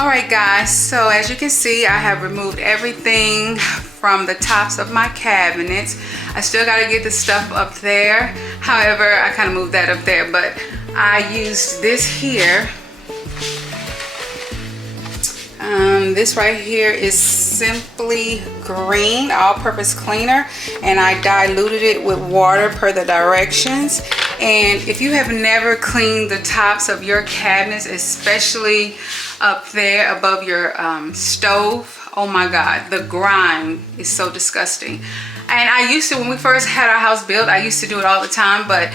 Alright guys, so as you can see, I have removed everything from the tops of my cabinets. I still got to get the stuff up there. However, I kind of moved that up there, but I used this here. This right here is Simply Green all-purpose cleaner, and I diluted it with water per the directions. And if you have never cleaned the tops of your cabinets, especially up there above your stove, oh my god, the grime is so disgusting. And I used to, when we first had our house built, I used to do it all the time, but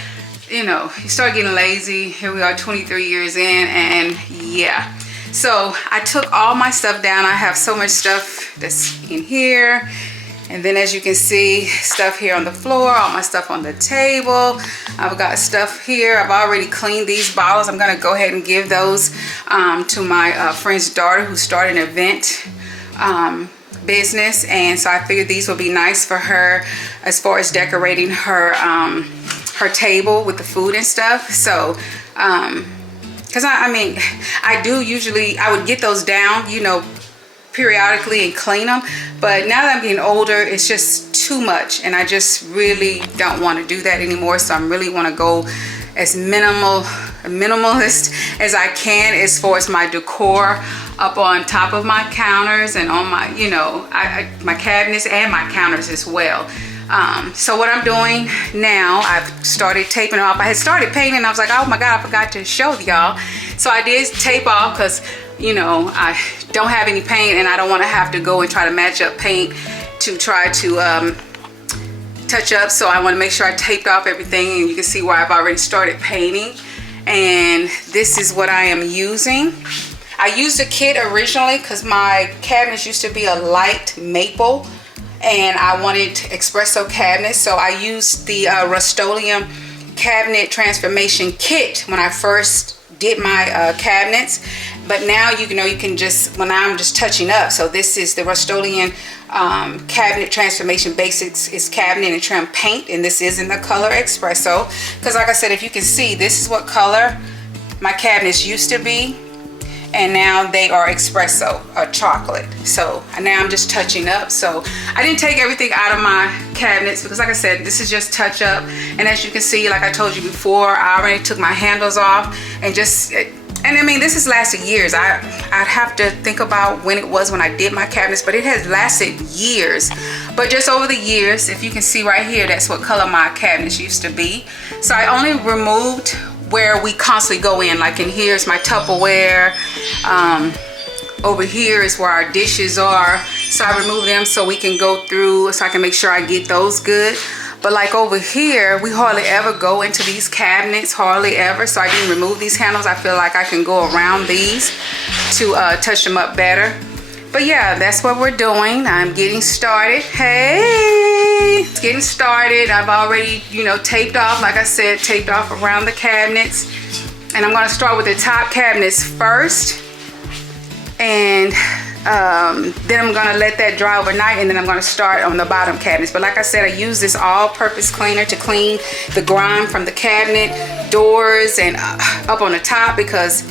you know, you start getting lazy. Here we are 23 years in, and yeah. So I took all my stuff down. I have so much stuff that's in here. And then as you can see, stuff here on the floor, all my stuff on the table. I've got stuff here. I've already cleaned these bottles. I'm gonna go ahead and give those to my friend's daughter who started an event business. And so I figured these would be nice for her as far as decorating her, her table with the food and stuff. So, because I mean, I do usually, I would get those down, you know, periodically and clean them, but now that I'm getting older, it's just too much, and I just really don't want to do that anymore. So I really want to go as minimalist as I can as far as my decor up on top of my counters and on my, you know, my cabinets and my counters as well. So what I'm doing now, I've started taping off. I had started painting, and I was like, oh my god, I forgot to show y'all. So I did tape off because, you know, I don't have any paint, and I don't want to have to go and try to match up paint to try to touch up. So I want to make sure I taped off everything, and you can see where I've already started painting. And this is what I am using. I used a kit originally because my cabinets used to be a light maple, and I wanted espresso cabinets, so I used the Rust-Oleum cabinet transformation kit when I first did my cabinets. But now you know, you can just, when I'm just touching up. So this is the Rust-Oleum cabinet transformation basics. Is cabinet and trim paint, and this is in the color espresso, because like I said, if you can see, this is what color my cabinets used to be, and now they are espresso or chocolate. So now I'm just touching up. So I didn't take everything out of my cabinets because, like I said, this is just touch up. And as you can see, like I told you before, I already took my handles off and just, and I mean, this has lasted years. I'd have to think about when it was when I did my cabinets, but it has lasted years. But just over the years, if you can see right here, that's what color my cabinets used to be. So I only removed where we constantly go in, like in here is my Tupperware, over here is where our dishes are. So I remove them so we can go through, so I can make sure I get those good. But like over here, we hardly ever go into these cabinets, hardly ever. So I didn't remove these handles. I feel like I can go around these to touch them up better. But yeah, that's what we're doing. I'm getting started. Hey, it's getting started. I've already, you know, taped off, like I said, taped off around the cabinets. And I'm gonna start with the top cabinets first. And then I'm gonna let that dry overnight, and then I'm gonna start on the bottom cabinets. But like I said, I use this all-purpose cleaner to clean the grime from the cabinet doors and up on the top, because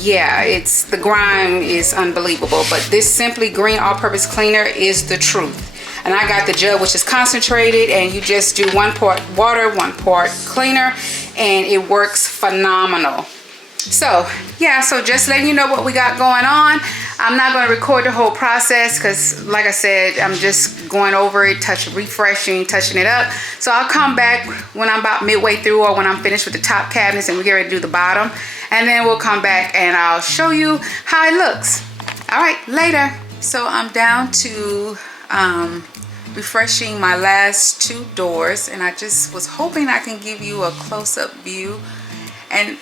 yeah, it's, the grime is unbelievable. But this Simply Green all-purpose cleaner is the truth. And I got the jug, which is concentrated, and you just do 1 part water, 1 part cleaner, and it works phenomenal. So yeah, so just letting you know what we got going on. I'm not going to record the whole process because, like I said, I'm just going over it, refreshing, touching it up. So I'll come back when I'm about midway through, or when I'm finished with the top cabinets and we get ready to do the bottom, and then we'll come back and I'll show you how it looks. All right, later. So I'm down to refreshing my last 2 doors, and I just was hoping I can give you a close-up view. And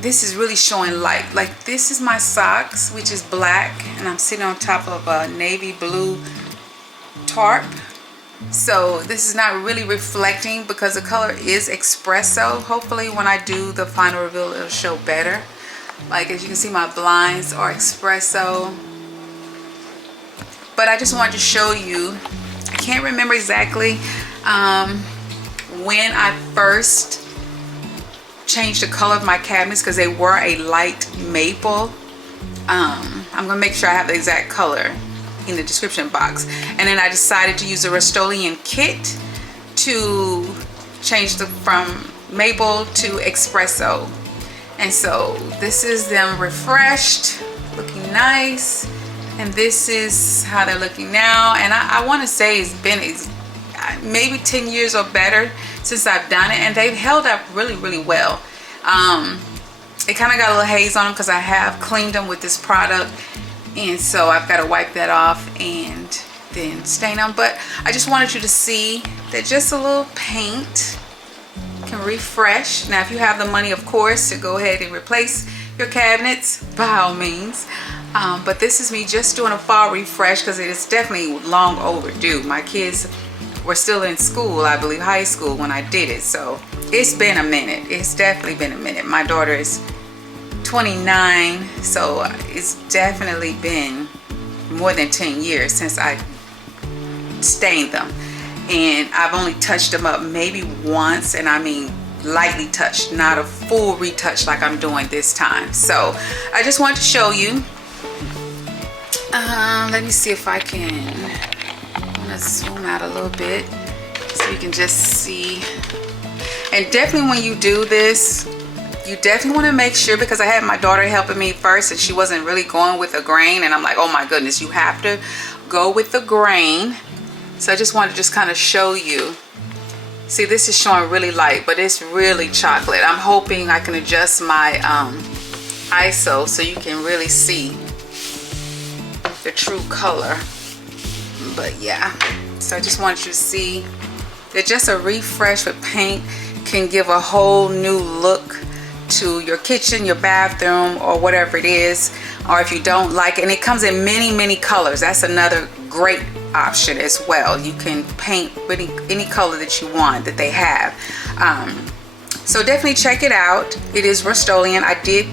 this is really showing light. Like, this is my socks, which is black, and I'm sitting on top of a navy blue tarp. So this is not really reflecting because the color is espresso. Hopefully when I do the final reveal, it'll show better. Like, as you can see, my blinds are espresso. But I just wanted to show you, I can't remember exactly when I first changed the color of my cabinets, because they were a light maple. I'm gonna make sure I have the exact color in the description box. And then I decided to use a Rust-Oleum kit to change from maple to espresso. And so this is them refreshed, looking nice. And this is how they're looking now. And I want to say it's been maybe 10 years or better since I've done it, and they've held up really, really well. It kind of got a little haze on them because I have cleaned them with this product, and so I've got to wipe that off and then stain them. But I just wanted you to see that just a little paint can refresh. Now if you have the money, of course, to go ahead and replace your cabinets, by all means. But this is me just doing a fall refresh because it is definitely long overdue. My kids were still in school, I believe high school, when I did it. So it's been a minute. It's definitely been a minute. My daughter is 29, so it's definitely been more than 10 years since I stained them. And I've only touched them up maybe once, and I mean lightly touched, not a full retouch like I'm doing this time. So I just wanted to show you. Let me see if I can. I'm gonna zoom out a little bit so you can just see. And definitely when you do this, you definitely want to make sure, because I had my daughter helping me first and she wasn't really going with the grain, and I'm like, oh my goodness, you have to go with the grain. So I just wanted to just kind of show you. See, this is showing really light, but it's really chocolate. I'm hoping I can adjust my ISO so you can really see the true color. But yeah, so I just want you to see that just a refresh with paint can give a whole new look to your kitchen, your bathroom, or whatever it is. Or if you don't like it, and it comes in many colors, that's another great option as well. You can paint any color that you want that they have. So definitely check it out. It is Rust-Oleum. I did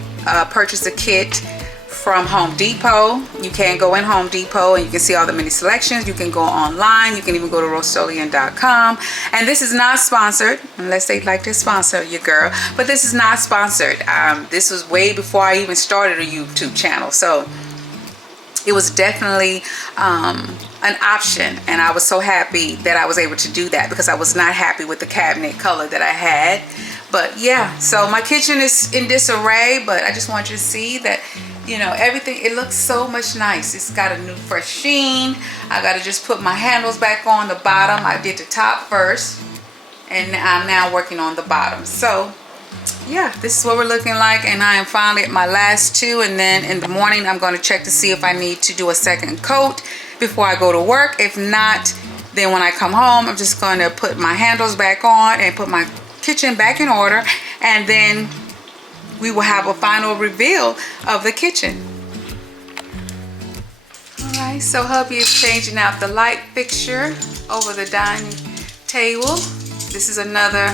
purchase a kit from Home Depot. You can go in Home Depot and you can see all the many selections. You can go online. You can even go to Rust-Oleum.com. And this is not sponsored, unless they'd like to sponsor your girl. But this is not sponsored. This was way before I even started a YouTube channel. So it was definitely an option, and I was so happy that I was able to do that, because I was not happy with the cabinet color that I had. But yeah, so my kitchen is in disarray, but I just want you to see that, you know, everything, it looks so much nice. It's got a new fresh sheen. I got to just put my handles back on the bottom. I did the top first, and I'm now working on the bottom. So yeah, this is what we're looking like, and I am finally at my last two. And then in the morning I'm going to check to see if I need to do a second coat before I go to work. If not, then when I come home, I'm just going to put my handles back on and put my kitchen back in order, and then we will have a final reveal of the kitchen. Alright, so hubby is changing out the light fixture over the dining table. This is another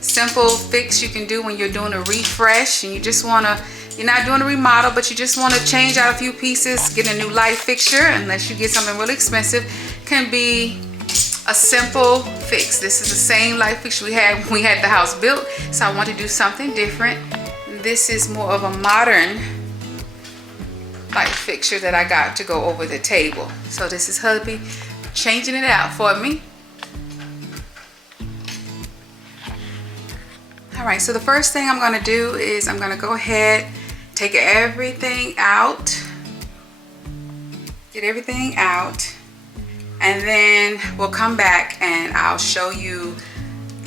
simple fix you can do when you're doing a refresh and you just want to, you're not doing a remodel, but you just want to change out a few pieces. Get a new light fixture, unless you get something really expensive, can be a simple fix. This is the same light fixture we had when we had the house built, so I want to do something different. This is more of a modern light fixture that I got to go over the table. So this is hubby changing it out for me. All right, so the first thing I'm going to do is I'm going to go ahead, take everything out, get everything out, and then we'll come back and I'll show you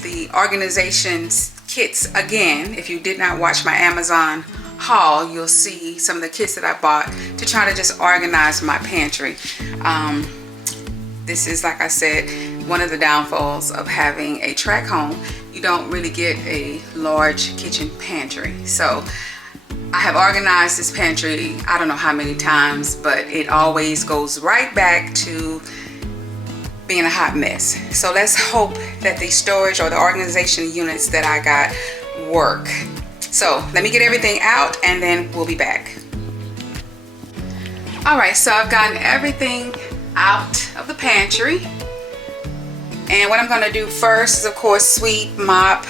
the organization kits again. If you did not watch my Amazon haul, you'll see some of the kits that I bought to try to just organize my pantry. This is, like I said, one of the downfalls of having a track home. You don't really get a large kitchen pantry. So I have organized this pantry I don't know how many times, but it always goes right back to being a hot mess. So let's hope that the storage or the organization units that I got work. So let me get everything out and then we'll be back. All right, so I've gotten everything out of the pantry. And what I'm going to do first is, of course, sweep, mop,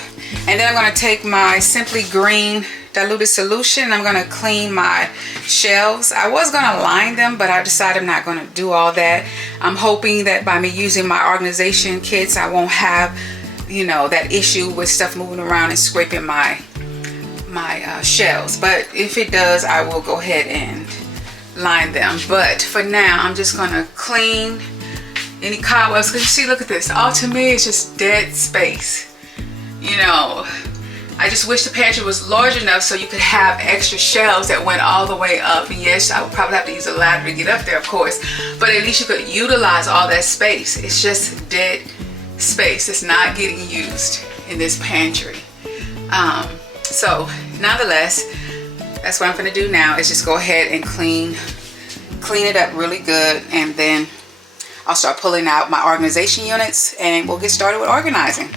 and then I'm going to take my Simply Green diluted solution, and I'm going to clean my shelves. I was going to line them, but I decided I'm not going to do all that. I'm hoping that by me using my organization kits, I won't have, you know, that issue with stuff moving around and scraping my shelves. But if it does, I will go ahead and line them. But for now, I'm just going to clean any cobwebs, because you see, look at this. All to me is just dead space. You know, I just wish the pantry was large enough so you could have extra shelves that went all the way up. And yes, I would probably have to use a ladder to get up there, of course, but at least you could utilize all that space. It's just dead space. It's not getting used in this pantry. So nonetheless, that's what I'm going to do now, is just go ahead and clean it up really good, and then I'll start pulling out my organization units and we'll get started with organizing.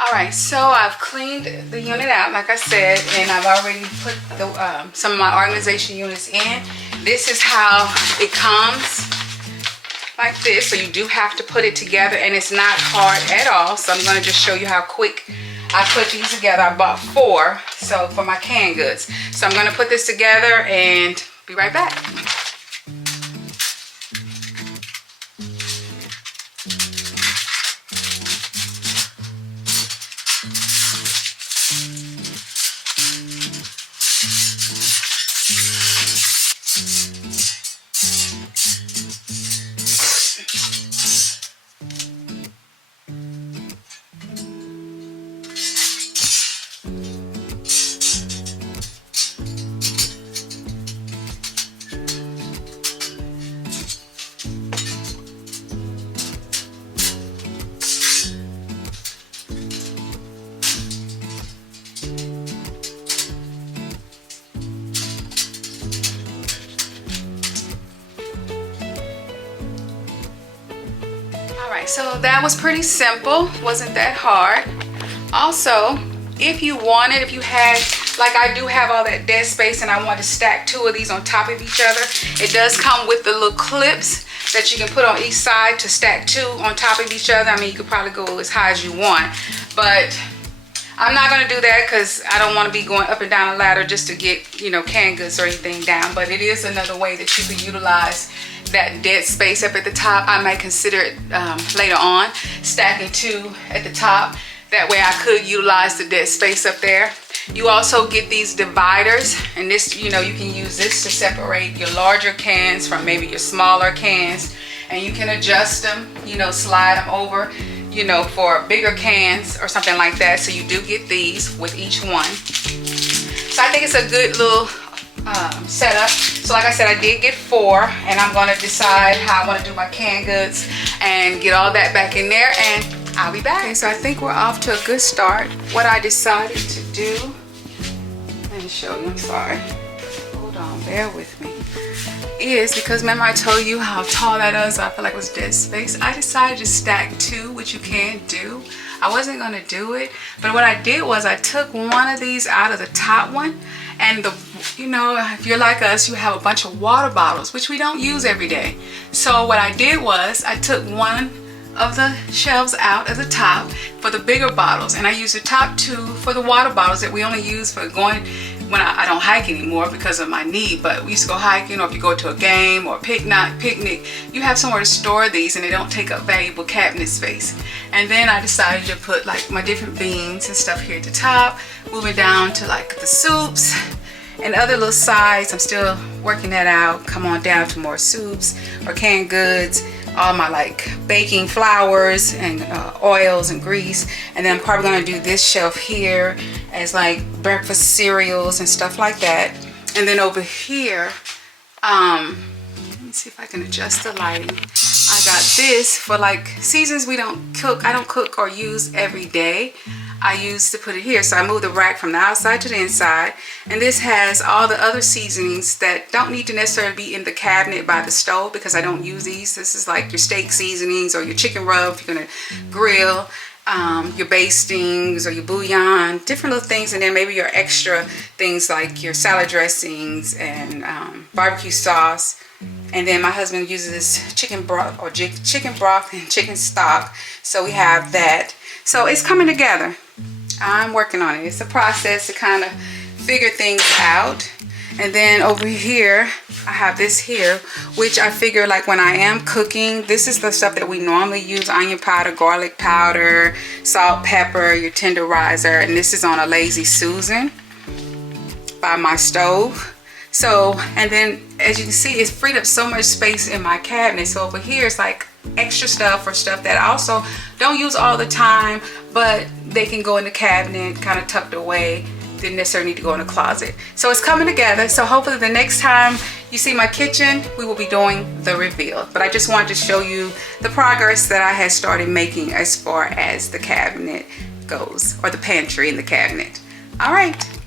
Alright, so I've cleaned the unit out, like I said, and I've already put some of my organization units in. This is how it comes, like this. So you do have to put it together, and it's not hard at all. So I'm going to just show you how quick I put these together. I bought 4, so for my canned goods. So I'm going to put this together and be right back. So that was pretty simple, wasn't that hard. Also, if you had, like I do have all that dead space and I want to stack 2 of these on top of each other, it does come with the little clips that you can put on each side to stack 2 on top of each other. I mean, you could probably go as high as you want, but I'm not going to do that because I don't want to be going up and down a ladder just to get, you know, canned goods or anything down. But it is another way that you can utilize that dead space up at the top. I might consider it later on, stacking 2 at the top. That way I could utilize the dead space up there. You also get these dividers, and this, you know, you can use this to separate your larger cans from maybe your smaller cans, and you can adjust them, you know, slide them over, you know, for bigger cans or something like that. So you do get these with each one. So I think it's a good little setup. So like I said, I did get 4, and I'm going to decide how I want to do my canned goods and get all that back in there, and I'll be back. Okay, so I think we're off to a good start. What I decided to do, let me show you, I'm sorry, hold on, bear with me, is because remember I told you how tall that is, I feel like it was dead space. I decided to stack 2, which you can do. I wasn't going to do it, but what I did was I took one of these out of the top one, and you know, if you're like us, you have a bunch of water bottles, which we don't use every day. So what I did was I took one of the shelves out at the top for the bigger bottles, and I used the top 2 for the water bottles that we only use for going when I don't hike anymore because of my knee. But we used to go hiking, or if you go to a game or a picnic, you have somewhere to store these and they don't take up valuable cabinet space. And then I decided to put like my different beans and stuff here at the top, moving down to like the soups and other little sides. I'm still working that out. Come on down to more soups or canned goods, all my like baking flours and oils and grease. And then I'm probably going to do this shelf here as like breakfast cereals and stuff like that. And then over here, let me see if I can adjust the lighting. I got this for like seasons I don't cook or use every day. I used to put it here. So I moved the rack from the outside to the inside. And this has all the other seasonings that don't need to necessarily be in the cabinet by the stove, because I don't use these. This is like your steak seasonings or your chicken rub if you're gonna grill, your bastings or your bouillon, different little things. And then maybe your extra things like your salad dressings and barbecue sauce. And then my husband uses this chicken broth and chicken stock. So we have that. So it's coming together. I'm working on it. It's a process to kind of figure things out. And then over here, I have this here, which I figure like when I am cooking, this is the stuff that we normally use: onion powder, garlic powder, salt, pepper, your tenderizer. And this is on a Lazy Susan by my stove. So, and then as you can see, it's freed up so much space in my cabinet. So over here, it's like extra stuff or stuff that I also don't use all the time, but they can go in the cabinet kind of tucked away. Didn't necessarily need to go in the closet. So it's coming together. So hopefully the next time you see my kitchen, we will be doing the reveal. But I just wanted to show you the progress that I had started making as far as the cabinet goes, or the pantry and the cabinet. All right.